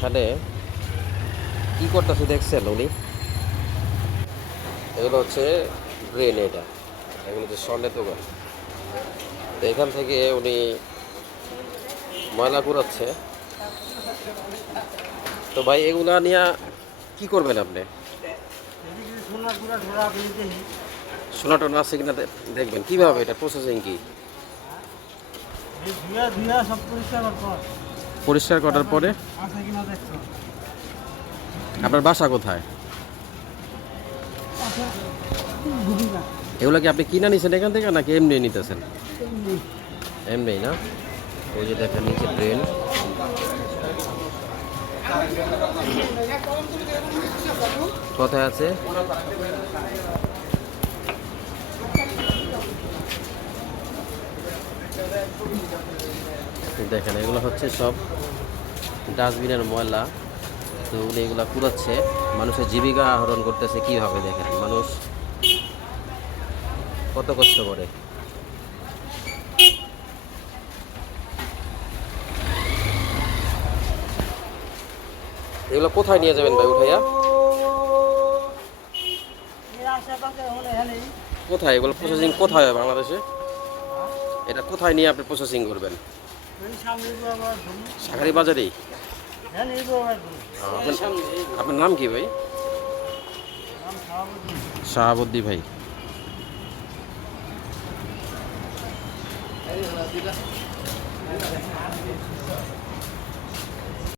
এখানে কি করতেছে দেখছেন উনি? এগুলো হচ্ছে ড্রেন, এগুলো হচ্ছে স্বর্ণের দোকান। তো এখান থেকে উনি ময়লা কুড়াচ্ছে। তো ভাই এগুলা নিয়ে কি করবেন আপনি? সোনা টোনা আছে কিনা দেখবেন। কিভাবে এটা প্রসেসিং কি? পরিষ্কার করার পরে আপনার বাসা কোথায়? এগুলো কি আপনি কিনা নিছেন এখান থেকে নাকি এমনি নিতেছেন? এমনি না? ওই যে দেখেন নিচে ড্রেন। কোথায় আছে? দেখেন এগুলো হচ্ছে সব ডাস্টবিনের ময়লা। তো উনি এগুলা কুড়াচ্ছে, মানুষের জীবিকা আহরণ করতেছে কিভাবে দেখেন, মানুষ কত কষ্ট করে। এগুলো কোথায় নিয়ে যাবেন ভাই উঠাইয়া? কোথায় এগুলো প্রসেসিং কোথায় হয় বাংলাদেশে? এটা কোথায় নিয়ে আপনি প্রসেসিং করবেন? শাঁখারি বাজারেই? আপনার নাম কি ভাই? শাহাবুদ্দি ভাই।